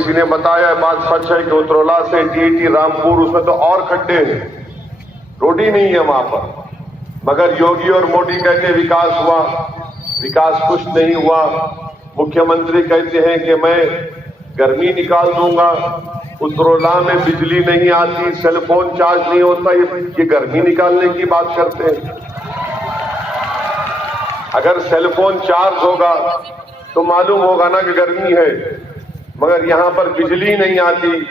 किसी ने बताया, बात सच है कि उतरौला से टीटी रामपुर उसमें तो और खड्डे हैं, रोड ही नहीं है वहां पर। मगर योगी और मोदी कहते विकास हुआ, विकास कुछ नहीं हुआ। मुख्यमंत्री कहते हैं कि मैं गर्मी निकाल दूंगा, उतरौला में बिजली नहीं आती, सेलफोन चार्ज नहीं होता, ये गर्मी निकालने की बात करते हैं। अगर सेलफोन चार्ज होगा तो मालूम होगा ना कि गर्मी है, मगर यहां पर बिजली नहीं आती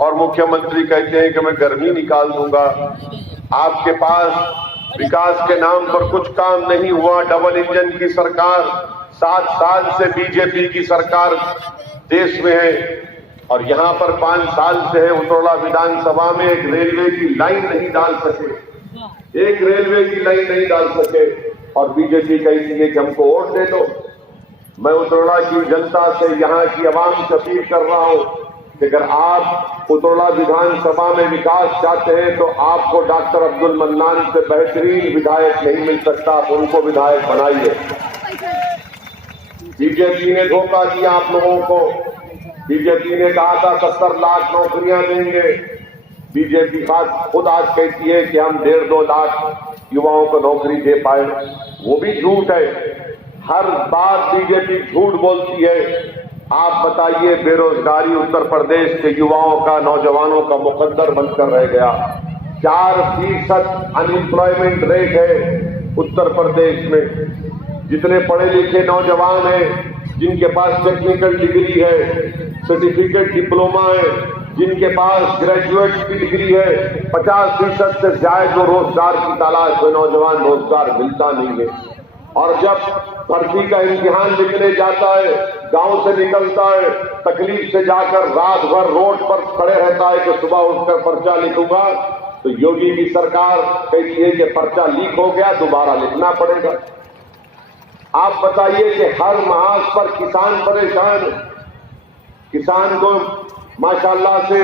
और मुख्यमंत्री कहते हैं कि मैं गर्मी निकाल दूंगा। आपके पास विकास के नाम पर कुछ काम नहीं हुआ। डबल इंजन की सरकार, 7 साल से बीजेपी की सरकार देश में है और यहां पर 5 साल से है। उतरौला विधानसभा में एक रेलवे की लाइन नहीं डाल सके, एक रेलवे की लाइन नहीं डाल सके और बीजेपी कहती है कि हमको वोट दे दो। मैं उतरौला की जनता से, यहाँ की आवाम से अपील कर रहा हूं कि अगर आप उतरौला विधानसभा में विकास चाहते हैं तो आपको डॉक्टर अब्दुल मन्नान से बेहतरीन विधायक नहीं मिल सकता, आप उनको विधायक बनाइए। बीजेपी ने धोखा दिया आप लोगों को। बीजेपी ने कहा था 70 लाख नौकरियां देंगे। बीजेपी खुद आज कहती है कि हम 1.5-2 लाख युवाओं को नौकरी दे पाए, वो भी झूठ है। हर बात बीजेपी झूठ बोलती है। आप बताइए, बेरोजगारी उत्तर प्रदेश के युवाओं का, नौजवानों का मुकद्दर बनकर रह गया। 4% अनएम्प्लॉयमेंट रेट है उत्तर प्रदेश में। जितने पढ़े लिखे नौजवान हैं, जिनके पास टेक्निकल डिग्री है, सर्टिफिकेट डिप्लोमा है, जिनके पास ग्रेजुएट की डिग्री है, 50% से ज्यादा रोजगार की तलाश में नौजवान, रोजगार मिलता नहीं है। और जब भर्ती का इम्तिहान लिखने जाता है, गांव से निकलता है, तकलीफ से जाकर रात भर रोड पर खड़े रहता है कि सुबह उठकर पर्चा लिखूंगा, तो योगी की सरकार कहती है कि पर्चा लीक हो गया, दोबारा लिखना पड़ेगा। आप बताइए कि हर मास पर किसान परेशान। किसान को माशाल्लाह से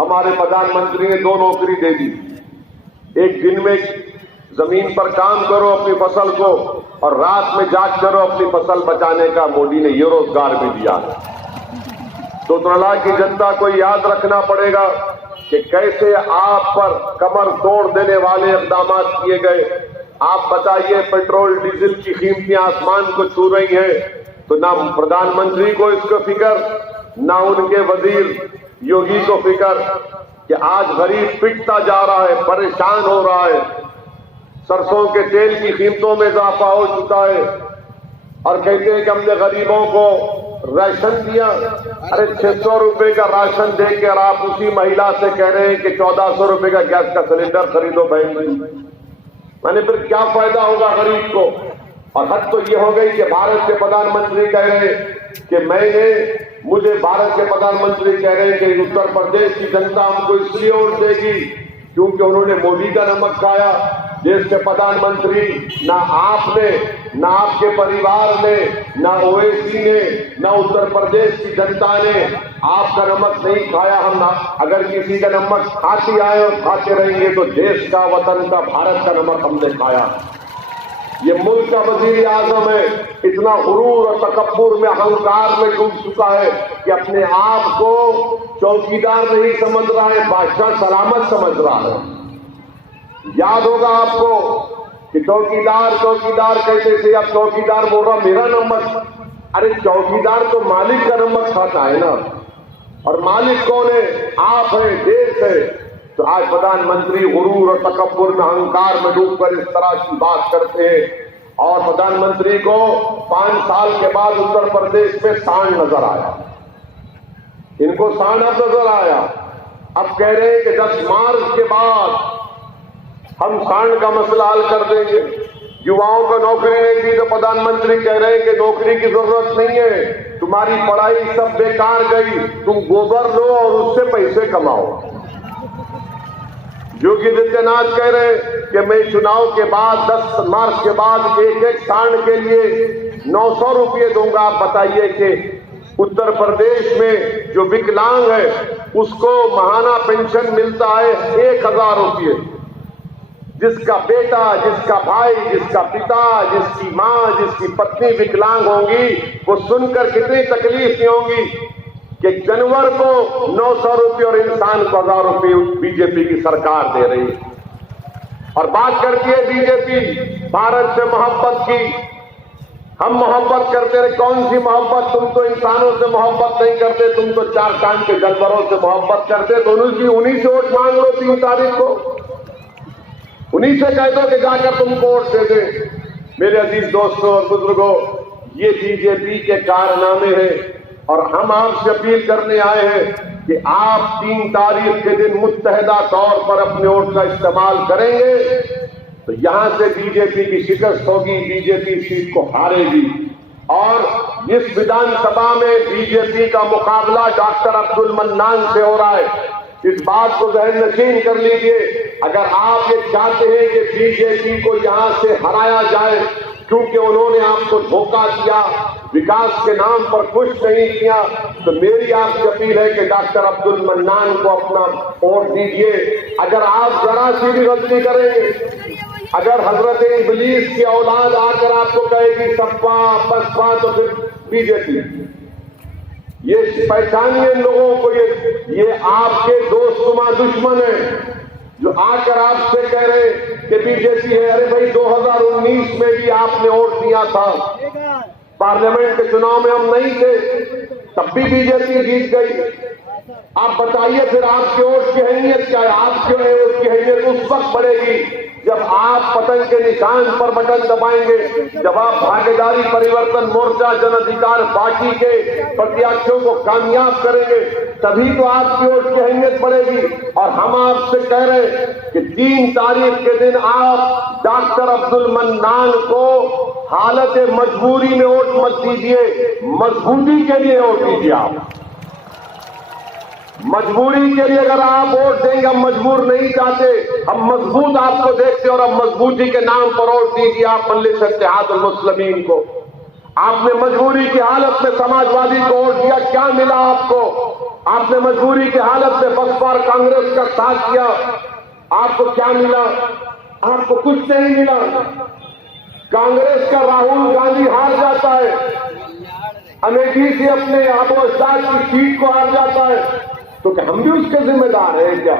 हमारे प्रधानमंत्री ने 2 नौकरी दे दी। एक दिन में जमीन पर काम करो अपनी फसल को और रात में जाग करो अपनी फसल बचाने का। मोदी ने ये रोजगार भी दिया। तो उतरौला की जनता को याद रखना पड़ेगा कि कैसे आप पर कमर तोड़ देने वाले इक़दाम किए गए। आप बताइए, पेट्रोल डीजल की कीमतें आसमान को छू रही हैं, तो ना प्रधानमंत्री को इसको फिक्र, ना उनके वजीर योगी को फिक्र कि आज गरीब पिटता जा रहा है, परेशान हो रहा है। सरसों के तेल की कीमतों में इजाफा हो चुका है और कहते हैं कि हमने गरीबों को राशन दिया। अरे 600 रुपए का राशन देकर आप उसी महिला से कह रहे हैं कि 1400 रुपए का गैस का सिलेंडर खरीदो बहन जी। मैंने फिर क्या फायदा होगा गरीब को। और हद तो ये हो गई कि भारत के प्रधानमंत्री कह रहे हैं कि मुझे भारत के प्रधानमंत्री कह रहे हैं कि उत्तर प्रदेश की जनता हमको इसलिए वोट देगी क्योंकि उन्होंने मोदी का नमक खाया। देश के प्रधानमंत्री, ना आपने, ना आपके परिवार ने, ना ओवैसी ने, ना उत्तर प्रदेश की जनता ने आपका नमक नहीं खाया। हम अगर किसी का नमक खाते आए और खाते रहेंगे तो देश का, वतन का, भारत का नमक हमने खाया। ये मुल्क का वजीर आजम है, इतना गुरूर और तकब्बुर में, अहंकार में डूब चुका है कि अपने आप को चौकीदार नहीं समझ रहा है, बादशाह सलामत समझ रहा है। याद होगा आपको कि चौकीदार कहते थे, अब चौकीदार बोल रहा मेरा नमक। अरे चौकीदार तो मालिक का नमक खाता है ना, और मालिक कौन है? आप है, देश है। तो आज प्रधानमंत्री गुरूर और तकब्बुर में, अहंकार में डूबकर इस तरह की बात करते हैं। और प्रधानमंत्री को 5 साल के बाद उत्तर प्रदेश में सांड नजर आया। इनको सांड अब नजर आया। अब कह रहे हैं कि 10 मार्च के बाद हम सांड का मसला हल कर देंगे। युवाओं को नौकरी नहीं दी तो प्रधानमंत्री कह रहे हैं कि नौकरी की जरूरत नहीं है, तुम्हारी पढ़ाई सब बेकार गई, तुम गोबर लो और उससे पैसे कमाओ। योगी आदित्यनाथ कह रहे कि मैं चुनाव के बाद 10 मार्च के बाद एक सांड के लिए 900 रुपये दूंगा। आप बताइए कि उत्तर प्रदेश में जो विकलांग है उसको महाना पेंशन मिलता है 1000 रुपये। जिसका बेटा, जिसका भाई, जिसका पिता, जिसकी मां, जिसकी पत्नी विकलांग होंगी, वो सुनकर कितनी तकलीफ नहीं होंगी। कि जानवर को 900 रुपये और इंसान को 1000 रुपये बीजेपी की सरकार दे रही है। और बात करती है बीजेपी भारत से मोहब्बत की। हम मोहब्बत करते रहे, कौन सी मोहब्बत? तुम तो इंसानों से मोहब्बत नहीं करते, तुम तो 4 चांद के जानवरों से मोहब्बत करते। तो उन्हीं से वोट मांग लो 3 तारीख को, उन्हीं से कह दो कि जाकर तुमको वोट दे दे। मेरे अजीज दोस्तों और बुजुर्गों, ये बीजेपी के कारनामे हैं और हम आपसे अपील करने आए हैं कि आप 3 तारीख के दिन मुत्तहदा तौर पर अपने वोट का इस्तेमाल करेंगे तो यहां से बीजेपी की शिकस्त होगी, बीजेपी सीट को हारेगी। और जिस विधानसभा में बीजेपी का मुकाबला डॉक्टर अब्दुल मन्नान से हो रहा है, इस बात को जहन नशीन कर लीजिए। अगर आप ये चाहते हैं कि बीजेपी को यहां से हराया जाए क्योंकि उन्होंने आपको धोखा दिया, विकास के नाम पर कुछ नहीं किया, तो मेरी आपसे अपील है कि डॉक्टर अब्दुल मन्नान को अपना वोट दीजिए। अगर आप जरा सी भी गलती करेंगे, अगर हजरत इब्लीस की औलाद आकर आपको कहेगी सपा बसपा, तो फिर बीजेपी, ये पहचानिए इन लोगों को, ये आपके दोस्तुमा दुश्मन है जो आकर आपसे कह रहे कि बीजेपी है। अरे भाई 2019 में भी आपने वोट दिया था, पार्लियामेंट के चुनाव में हम नहीं थे, तब भी बीजेपी जीत गई। आप बताइए फिर आपके वोट की अहमियत क्या है? आपके वोट की अहमियत उस वक्त बढ़ेगी जब आप पतन के निशान पर बटन दबाएंगे, जब आप भागीदारी परिवर्तन मोर्चा जन अधिकार पार्टी के प्रत्याशियों को कामयाब करेंगे, तभी तो आपकी वोट की अहमियत बढ़ेगी। और हम आपसे कह रहे हैं कि 3 तारीख के दिन आप डॉक्टर अब्दुल मन्नान को हालत मजबूरी में वोट मत दीजिए, मजबूती के लिए वोट दीजिए। आप मजबूरी के लिए अगर आप वोट देंगे, हम मजबूर नहीं चाहते, हम मजबूत आपको देखते और हम मजबूती के नाम पर वोट दीजिए आप मजलिस इत्तेहादुल मुस्लिमीन को। आपने मजबूरी की हालत में समाजवादी को वोट दिया, क्या मिला आपको? आपने मजबूरी की हालत में बसपा और कांग्रेस का साथ किया, आपको क्या मिला? आपको कुछ नहीं मिला। कांग्रेस का राहुल गांधी हार जाता है, अमेठी से अपने आबो अजदाद की सीट को हार जाता है, तो क्या हम भी उसके जिम्मेदार हैं क्या?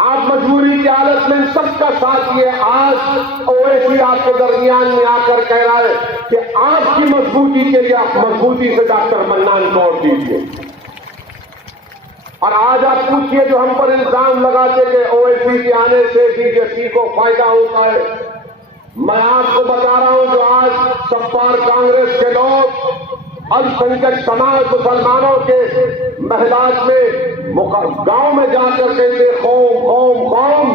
आप मजबूरी की हालत में सबका साथ दिए। आज ओवैसी आपके दरमियान में आकर कह रहा है कि आपकी मजबूती के लिए आप मजबूती से डॉक्टर मन्नान को वोट दीजिए। और आज आप पूछिए जो हम पर इल्जाम लगाते कि ओवैसी के आने से बीजेपी को फायदा होता है, मैं आपको बता रहा हूं जो आज सपा और कांग्रेस के लोग अल्पसंख्यक समाज मुसलमानों के महलात में गांव में जाकर कहते कौम कौम कौम,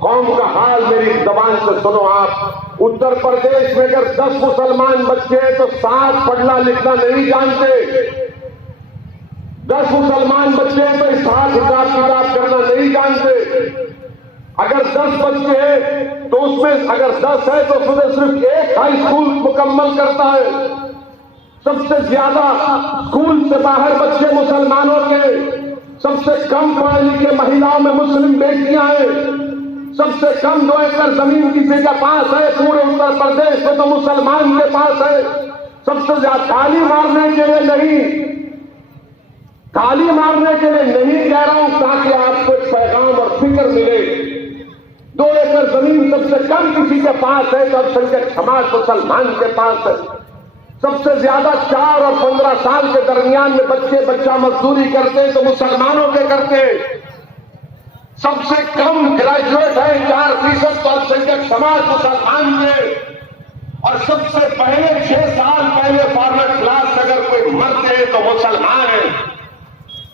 कौम का हाल मेरी जबान से सुनो आप। उत्तर प्रदेश में अगर 10 मुसलमान बच्चे हैं तो 7 पढ़ना लिखना नहीं जानते। 10 मुसलमान बच्चे हैं तो हिसाब किताब करना नहीं जानते। अगर 10 बच्चे हैं तो उसमें अगर 10 है तो उसमें सिर्फ 1 हाई स्कूल मुकम्मल करता है। सबसे ज्यादा स्कूल से बाहर बच्चे मुसलमानों के, सबसे कम पढ़े लिखे महिलाओं में मुस्लिम बेटियां हैं, सबसे कम 2 एकड़ जमीन किसी के पास है पूरे उत्तर प्रदेश में तो मुसलमान के पास है। सबसे ज्यादा ताली मारने के लिए नहीं, ताली मारने के लिए नहीं कह रहा हूं, ताकि आपको एक पैगाम और फिक्र मिले। 2 एकड़ जमीन सबसे कम किसी के पास है तो अल्पसंख्यक समाज मुसलमान के पास है। सबसे ज्यादा 4 और 15 साल के दरमियान में बच्चा मजदूरी करते हैं तो मुसलमानों के करते हैं। सबसे कम ग्रेजुएट है 4% तो अल्पसंख्यक समाज मुसलमान के। और सबसे पहले 6 साल पहले फॉरवर्ड क्लास अगर कोई मरते हैं तो मुसलमान है।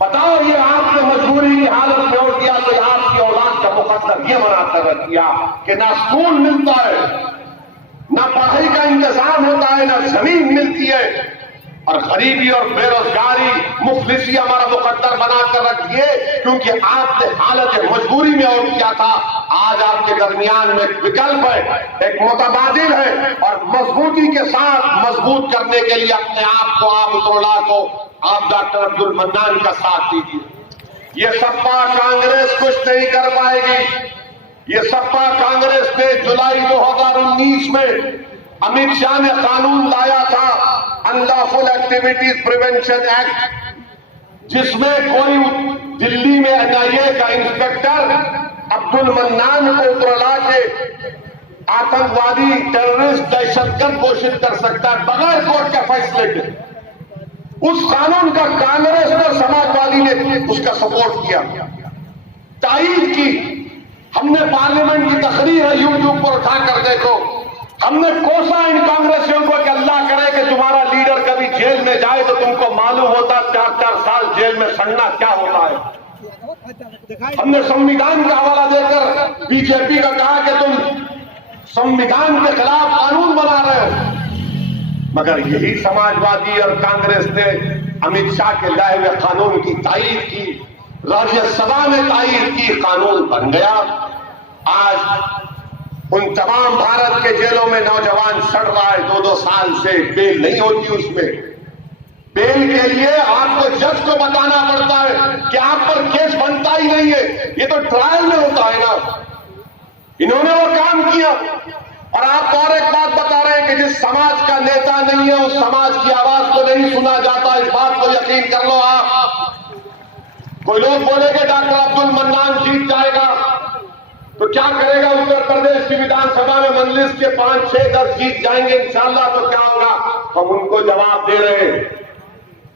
बताओ ये आपने मजबूरी की हालत में वोट दिया तो आपकी औलाद का मुकद्दर ये बनाकर रख दिया कि ना स्कूल मिलता है, ना पढ़ाई का इंतजाम होता है, ना जमीन मिलती है, और गरीबी और बेरोजगारी मुफलिसी हमारा मुकद्दर बनाकर रखिए क्योंकि आपने हालत मजबूरी में वोट किया था। आज आपके दरमियान में एक विकल्प है, एक मुतबादिल है, और मजबूती के साथ मजबूत करने के लिए अपने आप को, आप तोड़ा को आप डॉक्टर अब्दुल मन्नान का साथ दीजिए। ये सपा कांग्रेस कुछ नहीं कर पाएगी। ये सपा कांग्रेस ने जुलाई 2019 में अमित शाह ने कानून लाया था, अनलॉफुल एक्टिविटीज प्रिवेंशन एक्ट, जिसमें कोई दिल्ली में एनआईए का इंस्पेक्टर अब्दुल मन्नान को उतरला के आतंकवादी, टेररिस्ट, दहशतगर्द घोषित कर सकता है बगैर कोर्ट के फैसले के। उस कानून का कांग्रेस और समाजवादी ने उसका सपोर्ट किया, तायीद की। हमने पार्लियामेंट की तकरीर है यूट्यूब पर उठाकर देखो, हमने कोसा इन कांग्रेसियों को कि अल्लाह करे कि तुम्हारा लीडर कभी जेल में जाए तो तुमको मालूम होता 4-4 साल जेल में सड़ना क्या होता है। हमने संविधान का हवाला देकर बीजेपी का कहा कि तुम संविधान के खिलाफ कानून बना रहे हो, मगर यही समाजवादी और कांग्रेस ने अमित शाह के लाए हुए कानून की तायीद की, राज्यसभा में तायीद की, कानून बन गया। आज उन तमाम भारत के जेलों में नौजवान सड़ रहा है 2-2 साल से, बेल नहीं होती उसमें। बेल के लिए आपको जज को बताना पड़ता है कि आप पर केस बनता ही नहीं है, ये तो ट्रायल में होता है ना। इन्होंने वो काम किया। और आप और एक बात बता रहे हैं कि जिस समाज का नेता नहीं है उस समाज की आवाज को नहीं सुना जाता, इस बात को यकीन कर लो आप। कोई लोग बोलेंगे डॉक्टर अब्दुल मन्नान जीत जाएगा तो क्या करेगा, उत्तर प्रदेश की विधानसभा में मजलिस के 5, 6, 10 जीत जाएंगे इंशाअल्लाह तो क्या होगा। हम उनको जवाब दे रहे हैं,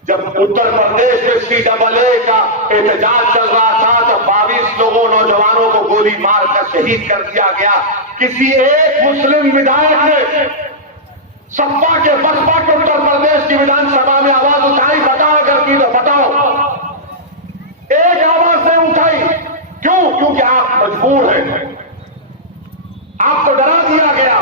जब उत्तर प्रदेश में CAA का एहतजाज चल रहा था तो 22 लोगों नौजवानों को गोली मारकर शहीद कर दिया गया। किसी एक मुस्लिम विधायक ने सपा के बसपा के उत्तर प्रदेश की विधानसभा में आवाज उठाई? बताओ अगर की तो बताओ, एक आवाज नहीं उठाई। क्यों? क्योंकि आप मजबूर हैं, आपको डरा दिया गया।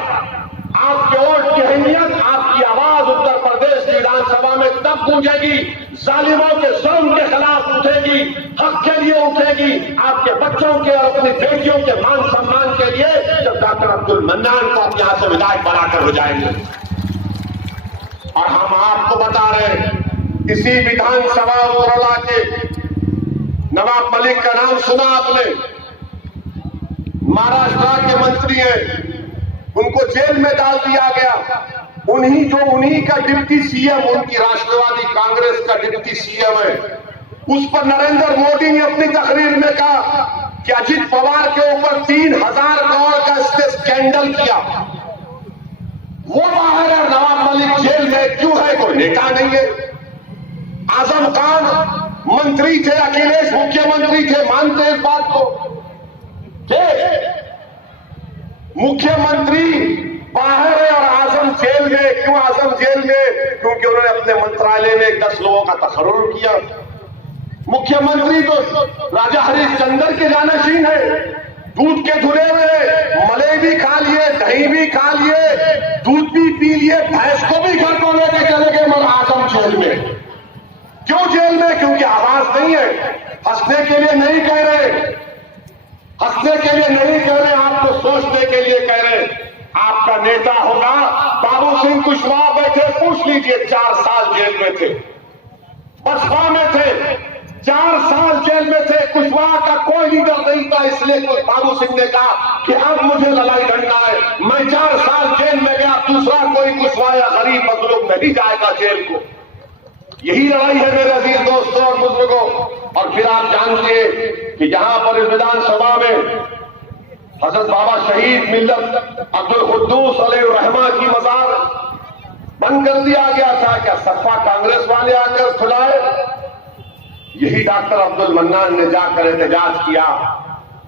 आपके वोट की अहमियत, आपकी आवाज उत्तर प्रदेश की विधानसभा में तब गूंजेगी, जालिमों के जुल्म के खिलाफ उठेगी, हक के लिए उठेगी, आपके बच्चों के और अपनी बेटियों के मान सम्मान के लिए, जब डॉक्टर अब्दुल मन्नान को अपने यहां से विधायक बनाकर हो जाएंगे। और हम आपको बता रहे हैं, इसी विधानसभा उतरला के नवाब मलिक का नाम सुना आपने, महाराष्ट्र के मंत्री हैं, उनको जेल में डाल दिया गया। उन्हीं का डिप्टी सीएम, उनकी राष्ट्रवादी कांग्रेस का डिप्टी सीएम है, उस पर नरेंद्र मोदी ने अपनी तकरीर में कहा कि अजित पवार के ऊपर 3000 करोड़ का इसने स्कैंडल किया। वो बाहर है, नवाब मलिक जेल में क्यों है? कोई नेता नहीं है। आजम खान मंत्री थे, अखिलेश मुख्यमंत्री थे, मानते इस बात को? मुख्यमंत्री बाहर है और आजम जेल में। क्यों आजम जेल में? क्योंकि उन्होंने अपने मंत्रालय में 10 लोगों का तकर्रुर किया। मुख्यमंत्री तो राजा हरिश्चंद्र के जानशीन है, दूध के धुले हुए, मलाई भी खा लिए, दही भी खा लिए, दूध भी पी लिए, भैंस को भी घर को लेके चले गए, मगर आजम जेल में। क्यों जेल में? क्योंकि आवाज नहीं है। हंसने के लिए नहीं कह रहे, हंसने के लिए नहीं कह रहे, आपको सोचने के लिए कह रहे। आपका नेता होगा बाबू सिंह कुशवाहा, बैठे पूछ लीजिए, 4 साल जेल में थे, बसपा में थे, 4 साल जेल में थे। कुशवाहा का कोई लीडर नहीं था, इसलिए बाबू सिंह ने कहा कि अब मुझे लड़ाई लड़ना है, मैं 4 साल जेल में गया, दूसरा कोई कुशवाहा या गरीब मजलूम नहीं जाएगा जेल को। यही लड़ाई है मेरे अजीज दोस्तों और बुजुर्गों। और फिर आप जानते कि जहां पर इस विधानसभा में हजरत बाबा शहीद मिल्लत अब्दुल कुद्दूस अलैहिर्रहमा की मजार बंद कर दिया गया था, क्या सपा कांग्रेस वाले आकर खुलाए? यही डॉक्टर अब्दुल मन्नान ने जाकर एहतजाज किया।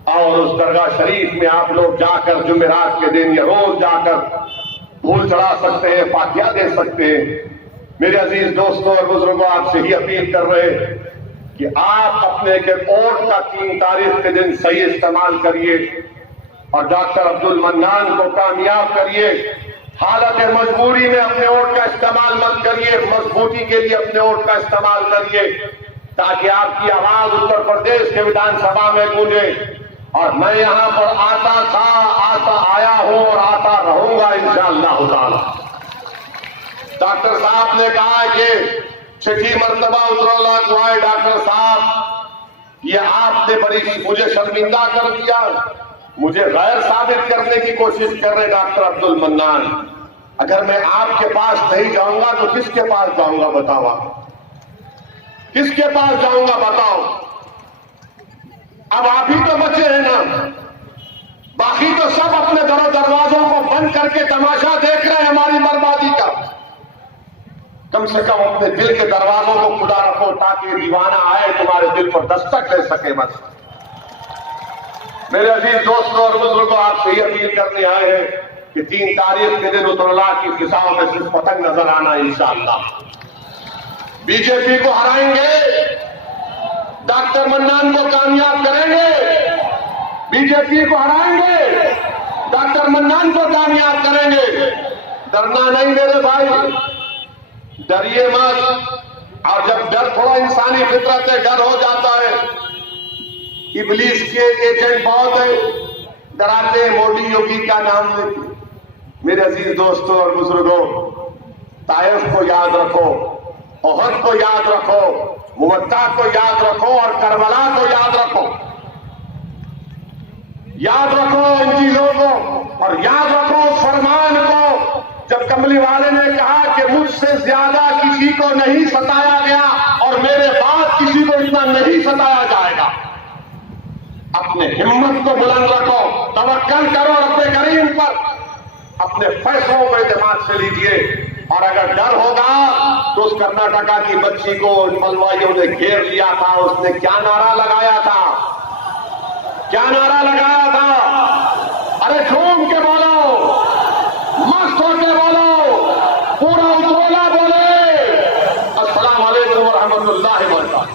और उस दरगाह शरीफ में आप लोग जाकर जुमेरात के दिन या रोज जाकर फूल चढ़ा सकते हैं, फातिहा दे सकते हैं। मेरे अजीज दोस्तों और बुजुर्गों, आपसे ही अपील कर रहे कि आप अपने के वोट का 3 तारीख के दिन सही इस्तेमाल करिए और डॉक्टर अब्दुल मन्नान को कामयाब करिए। हालत मजबूरी में अपने वोट का इस्तेमाल मत करिए, मजबूती के लिए अपने वोट का इस्तेमाल करिए, ताकि आपकी आवाज उत्तर प्रदेश के विधानसभा में गूंजे। और मैं यहां पर आता था, आया हूं और आता रहूंगा इंशाअल्लाह ताला। डॉक्टर साहब ने कहा कि 6ठी मर्तबा उतरौला को आए, डॉक्टर साहब ये आपने बड़ी मुझे शर्मिंदा कर दिया, मुझे गैर साबित करने की कोशिश कर रहे डॉक्टर अब्दुल मन्नान। अगर मैं आपके पास नहीं जाऊंगा तो किसके पास जाऊंगा बताओ? किसके पास जाऊंगा बताओ? अब आप ही तो बचे हैं ना, बाकी तो सब अपने दरवाजों को बंद करके तमाशा देख रहे हैं हमारी बर्बादी का। कम से कम अपने दिल के दरवाजों को खुला रखो ताकि दीवाना आए तुम्हारे दिल पर दस्तक दे सके। बस मेरे अजीज दोस्तों और बुजुर्गों, आपसे ये अपील करने आए हैं कि 3 तारीख के दिन उतरला की फिजाओं में सिर्फ पतंग नजर आना इंशाअल्लाह। बीजेपी को हराएंगे, डॉक्टर मन्नान को कामयाब करेंगे, बीजेपी को हराएंगे, डॉक्टर मन्नान को कामयाब करेंगे। डरना नहीं मेरे भाई, डरिए मत। और जब डर थोड़ा इंसानी फितरत है, डर हो जाता है। इब्लीस के एजेंट बहुत है, डराते हैं मोदी योगी का नाम लेके। मेरे अजीज दोस्तों और बुजुर्गों, ताइफ को याद रखो, ओहद को याद रखो, मुवत्ता को याद रखो और करबला को याद रखो। याद रखो इन चीजों को, और याद रखो उस फरमान को जब कमली वाले ने कहा कि मुझसे ज्यादा किसी को नहीं सताया गया और मेरे बाद किसी को इतना नहीं सताया जाएगा। अपने हिम्मत को बुलंद रखो, तवक्कल करो रब्बे करीम पर, अपने फैसलों को एतमाद से लीजिए। और अगर डर होगा तो उस कर्नाटका की बच्ची को मलवाइयों ने घेर लिया था, उसने क्या नारा लगाया था? क्या नारा लगाया था? अरे झूम के बोलो, मस्त होके बोलो, पूरा उतरोला बोले। अस्सलाम वालेकुम व रहमतुल्लाहि व बरकातहू।